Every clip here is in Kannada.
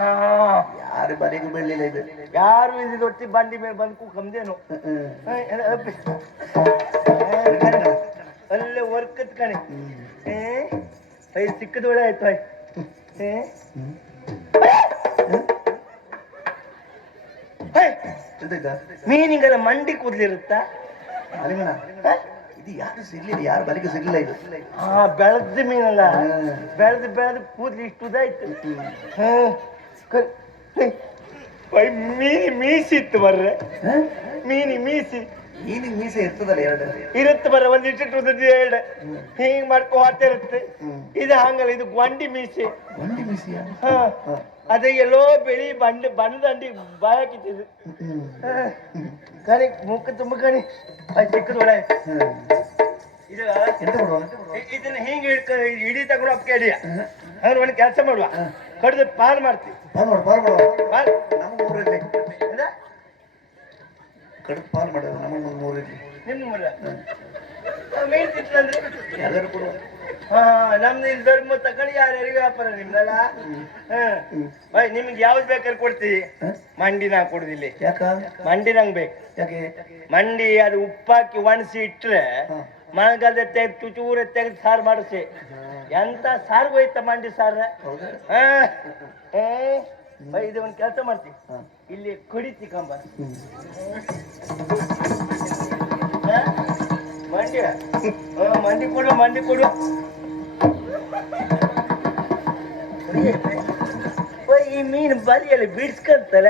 ಯಾರು ಬರೆಗೂ ಬೆಳ್ಳಿಲ್ಲ ಇದು. ಯಾರು ಇದು ಒಟ್ಟಿ ಬಂಡಿ ಮೇಲೆ ಬಂದು ಕೂಕಂದೇನು ಅಲ್ಲೇ ವರ್ಕತ್ ಕಣೆ ಸಿಕ್ಕದ ಒಳ್ಳೆ ಆಯ್ತು ಮೀನಿಗೆಲ್ಲ ಮಂಡಿ ಕೂದ್ಲಿರುತ್ತಾ ಇದು ಯಾರು ಸಿಗ್ಲಿಲ್ಲ, ಯಾರು ಬಲಿಗೆ ಸಿಗ್ಲಿಲ್ಲ ಇದು. ಬೆಳೆದ ಮೀನಲ್ಲ, ಬೆಳೆದು ಕೂದ್ಲಿ ಇಷ್ಟುದಾಯ್ತು. ಮೀಸಿತ್ತು ಬರ್ರೆ, ಮೀಸಿ ಮೀನಿಗೆ ಮೀಸೆ ಇರ್ತದಲ್ಲ, ಎರಡು ಇರುತ್ತೆ ಬರ್ರೆ, ಒಂದಿಟ್ಟು ಎರಡು ಹಿಂಗ್ ಮಾಡ್ಕೊ ಹಾಕ್ತಾ ಇರುತ್ತೆ. ಇದು ಹಂಗಲ್ಲ, ಇದು ಗೊಂಡಿ ಮೀಸೆ. ಗೊಂಡಿ ಮೀಸೆಯ? ಅದೇ ಎಲ್ಲೋ ಬೆಳಿ ಬಣ್ಣದಂಡಿ ಬಾಯ್ ಹಾಕಿಟ್ಟಿದ್ದು ಕಣಿ, ಮುಖ ತುಂಬ ಕಣಿ ಚಿಕ್ಕದ ಒಳ. ಇದನ್ನ ಹಿಂಗ ಇಡೀ ತಗೊಂಡು ಅಪ್ಪ ಕೇಳಿಯ ಅವ್ರು ಒಂದು ಕೆಲಸ ಮಾಡುವ, ಕಡ್ದು ಪಾಲ್ ಮಾಡ್ತೀವಿ. ಕಡ್ದು ಪಾಲ್ ಮಾಡೋದು ನಮ್ಮ ಮೂರಲ್ಲಿ. ನಿಮ್ಮ ಮೂರ ಮೀನ್ ತಿಂತಂದ್ರೆ ಎಲ್ಲರೂ ಕೊಡುವ. ನಮ್ದು ಇಲ್ಲಿ ಧರ್ಮ ತಗೊಂಡು ಯಾರ್ಯಾರಿಗೆ ವ್ಯಾಪಾರ ನಿಮ್ದಲ್ಲ. ಬೈ ನಿಮ್ಗೆ ಯಾವ್ದು ಬೇಕಾದ್ರೆ ಕೊಡ್ತೀವಿ. ಮಂಡಿ ನಾ ಕೊಡುದಿಲ್ಲ. ಯಾಕ? ಮಂಡಿ ನಂಗೆ ಬೇಕು. ಯಾಕೆ? ಮಂಡಿ ಅದು ಉಪ್ಪಾಕಿ ಒಣಸಿ ಇಟ್ರೆ ಮಳೆಗಾಲದ ತೆಗೆದು ಚೂರ ತೆಗೆದು ಸಾರು ಮಾಡಿಸಿ. ಎಂತ ಸಾರು ಹೋಯ್ತ ಮಂಡಿ ಸಾರ. ಇದು ಒಂದು ಕೆಲಸ ಮಾಡ್ತೀವಿ, ಇಲ್ಲಿ ಕಡಿತಿ ಕಂಬ ಮಂಡಿ ಕೊಡು. ಈ ಮೀನು ಬಲಿಯಲ್ಲಿ ಬಿಡ್ಸ್ಕಂತಲ್ಲ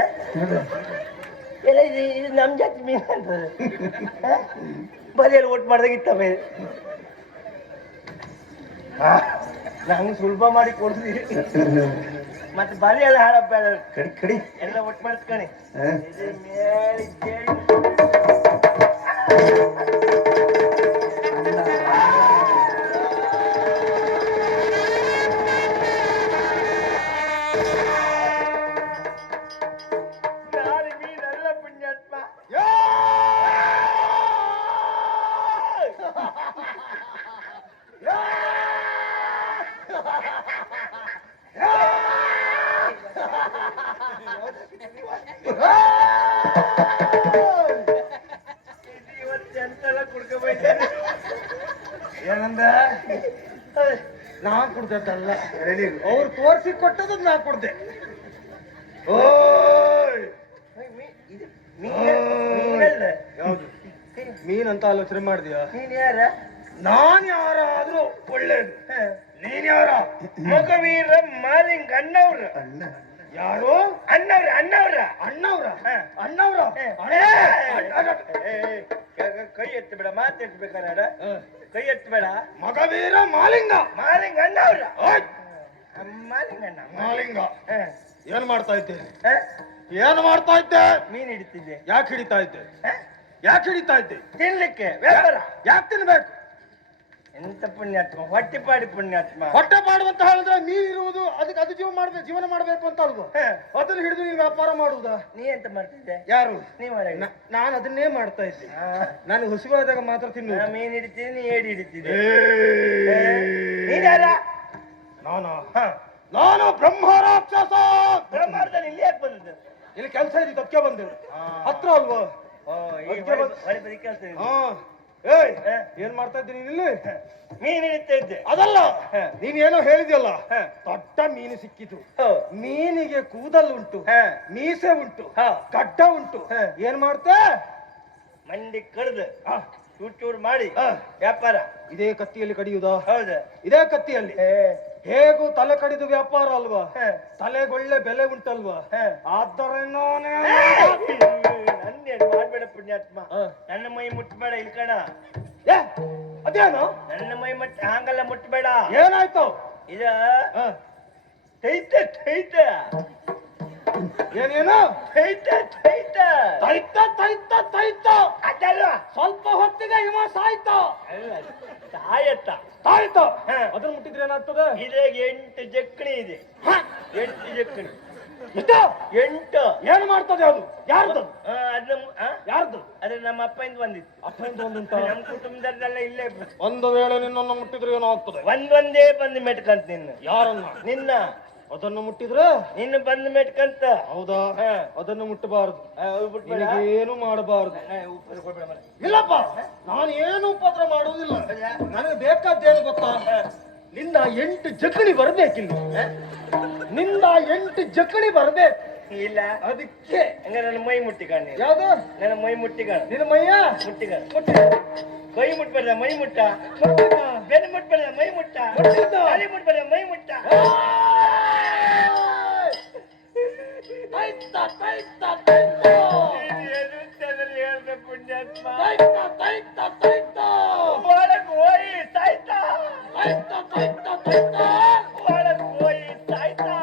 ಎಲ್ಲ, ಇದು ನಮ್ ಜಾತಿ ಮೀನು ಅಂತದೆ. ಬಲಿಯಲ್ಲಿ ಒಟ್ಟು ಮಾಡ್ದಾಗ ಇತ್ತವೆ. ನಂಗೆ ಸುಲಭ ಮಾಡಿ ಕೊಡ್ತೀವಿ, ಮತ್ತೆ ಬಲಿ ಎಲ್ಲ ಹಾಳಬೇಡ, ಕಡಿ ಎಲ್ಲ ಒಟ್ಟು ಮಾಡಿಸ್ಕಣಿ. ಏನಂದ? ನಾ ಕುಡ್ದಲ್ಲ, ಅವ್ರು ತೋರಿಸಿ ಕೊಟ್ಟದ ನಾ ಕೊಡ್ದೆ. ಯಾವ್ದು ಮೀನ್ ಅಂತ ಆಲೋಚನೆ ಮಾಡಿದ್ಯಾ? ನೀನ್ ಯಾರ? ನಾನ್ ಯಾರಾದ್ರೂ ಒಳ್ಳೇದು. ನೀನ್ ಯಾರ? ಮಗವೀರ ಮಾಲಿಂಗ್ ಅಣ್ಣವ್ರ. ಯಾರು? ಅಣ್ಣವ್ರ ಕೈ ಎತ್ತಬೇಡ, ಮಾತೆತ್ಬೇಕಾರ ಕೈ ಎತ್ತಬೇಡ. ಮಗವೀರ ಮಾಲಿಂಗ ಅಣ್ಣವ್ರ. ಮಾಲಿಂಗ ಏನ್ ಮಾಡ್ತಾ ಇದ್ದೆ? ಮೀನ್ ಹಿಡಿತಿದ್ದೆ. ಯಾಕೆ ಹಿಡಿತಾ ಇದ್ದೆ? ತಿನ್ಲಿಕ್ಕೆ. ವ್ಯಾಪಾರ. ಯಾಕೆ ತಿನ್ಬೇಕು? ಎಂತ ಪುಣ್ಯಾತ್ಮ, ಹೊಟ್ಟೆ ಪಾಡಿ ಪುಣ್ಯಾತ್ಮ. ಹೊಟ್ಟೆ ಪಾಡುವಂತ ಹೇಳಿದ್ರೆ ಮೀನು ಇರುವುದು ಅದಕ್ಕೆ ಅದು ಜೀವನ ಮಾಡ್ಬೇಕು ಅಂತ ಅಲ್ವ? ಅದನ್ನ ಹಿಡಿದು ನೀನು ವ್ಯಾಪಾರ ಮಾಡುವುದಾ? ನೀ ಎಂತ ಮಾಡ್ತಿದ್ದೆ? ಯಾರು? ನಾನು ಅದನ್ನೇ ಮಾಡ್ತಾ ಇದ್ದೆ. ನಾನು ಹಸಿವಾದಾಗ ಮಾತ್ರ ತಿನ್ನು. ಮೀನ್ ಹಿಡಿತೀನಿ, ನೀ ಏಡಿ ಹಿಡಿತಿದ್ದೆ. ನಾನು ಬ್ರಹ್ಮ ರಾಕ್ಷಸ. ಬ್ರಹ್ಮಾರ್ಧನ ಇಲ್ಲಿ ಯಾಕೆ ಬಂದಿದ್ದೆ? ಇಲ್ಲಿ ಕೆಲಸ ಇದೆ, ತಪ್ಪೆ ಬಂದೆವು. ಹತ್ರ ಅಲ್ವಾ? ಏನ್ ಮಾಡ್ತಾ ಇದ್ದೀನಿ ಇಲ್ಲಿ? ಮೀನು ಹಿಡಿತಾ ಇದ್ದೆ. ಅದಲ್ಲ, ನೀನೇನೋ ಹೇಳಿದ್ಯಲ್ಲ, ದೊಡ್ಡ ಮೀನು ಸಿಕ್ಕಿತು. ಮೀನಿಗೆ ಕೂದಲುಂಟು, ಮೀಸೆ ಉಂಟು, ಗಡ್ಡ ಉಂಟು. ಏನ್ ಮಾಡ್ತೆ? ಮಂಡಿ ಕಡ್ದು ಚೂರ್ ಮಾಡಿ ವ್ಯಾಪಾರ. ಇದೇ ಕತ್ತಿಯಲ್ಲಿ ಕಡಿಯುವುದಾ? ಹೌದು, ಇದೇ ಕತ್ತಿಯಲ್ಲಿ. ಹೇಗೂ ತಲೆ ಕಡಿದು ವ್ಯಾಪಾರ ಅಲ್ವಾ? ತಲೆಗೊಳ್ಳೆ ಬೆಲೆ ಉಂಟಲ್ವಾ? ಆದ್ದರಿಂದ ನನ್ನೇನು ಮಾಡ್ಬೇಡ ಪುಣ್ಯಾತ್ಮ. ನನ್ನ ಮೈ ಮುಟ್ಟಬೇಡ ಇಲ್ಲಿ ಕಣ. ಅದೇನು? ನನ್ನ ಮೈ ಹಂಗಲ್ಲ ಮುಟ್ಟಬೇಡ. ಏನಾಯ್ತು? ಇದ ಏನೇನು? ಅದಲ್ಲ, ಸ್ವಲ್ಪ ಹೊತ್ತಿಗೆ ಹಿಮ ಸಾಯ್ತು. ತಾಯ್ತು. ಅದನ್ನ ಮುಟ್ಟಿದ್ರೆ ಏನಾಗ್ತದೆ? ಇದೇ 8 ಜಕ್ಕಣಿ ಇದೆ. 8 ಜಕ್ಕಣಿ. 8 ಏನು ಮಾಡ್ತದೆ ಅದು? ಯಾರ್ದು? ಯಾರ್ದು? ಅದ್ರ ನಮ್ಮ ಅಪ್ಪಯಿಂದ ಬಂದಿತ್ತು. ಅಪ್ಪಯಿಂದ ಬಂದಂತ ನಮ್ಮ ಕುಟುಂಬದಲ್ಲೆಲ್ಲ ಇಲ್ಲೇ. ಒಂದು ವೇಳೆ ನಿನ್ನನ್ನು ಮುಟ್ಟಿದ್ರೆ ಏನೋ ಆಗ್ತದೆ? ಒಂದೇ ಬಂದು ಮೆಟ್ಕಂತ ನಿನ್ನ. ಯಾರನ್ನ? ನಿನ್ನ. ಅದನ್ನು ಮುಟ್ಟಿದ್ರೆ ನಿನ್ನ ಬಂದ ಮೆಟ್ಕಂತ ಹೌದಾ ಹಾ. ಅದನ್ನು ಮುಟ್ಟಬಾರದು ಬಿಟ್ಬೇಡ. ಏನು ಮಾಡಬಾರದು ಇಲ್ಲಪ್ಪ ನಾನು ಏನು ಉಪದ್ರ ಮಾಡುವುದಿಲ್ಲ ನನಗೆ ಬೇಕಾದ್ದೇನು ಗೊತ್ತಾ ನಿಂದ 8 ಜಕಣಿ ಬರ್ಬೇಕಿಲ್ಲ ನಿಂದ 8 ಜಕಣಿ ಬರ್ಬೇಕು ಇಲ್ಲ ಅದಕ್ಕೆ ಹಂಗ ನನ್ನ ಮೈ ಮುಟ್ಟಿ ಕಾಣಿ ಯಾವ್ದು ನನ್ನ ಮೈ ಮುಟ್ಟಿ ಕಾಣ ನಿನ್ನ ಮೈಯ ಮುಟ್ಟಿ ಕಾಣ ಮುಟ್ಟಿ ಕೈ ಮುಟ್ಬೇಡ ಮೈ ಮುಟ್ಟ ಮುಟ್ಟಿದ್ದ? ಬೆನ್ನು ಮುಟ್ಬೇಡ ಮೈ ಮುಟ್ಟ ಮುಟ್ಟಿದ್ದ? ತಲೆ ಮುಟ್ಬೇಡ ಮೈ ಮುಟ್ಟ ತೈತ, ತೈತ, ತೈತ. ಏನು ಅಂತಂದ್ರೆ ಹೇಳ್ದೆ ಪುಣ್ಯಾತ್ಮ ತೈತ, ತೈತ, ತೈತ. ಒಳಗ್ ಹೋಯಿ ಸಾಯ್ತಾ ತೈತ, ತೈತ, ತೈತ. ಒಳಗ್ ಹೋಯಿ ಸಾಯ್ತಾ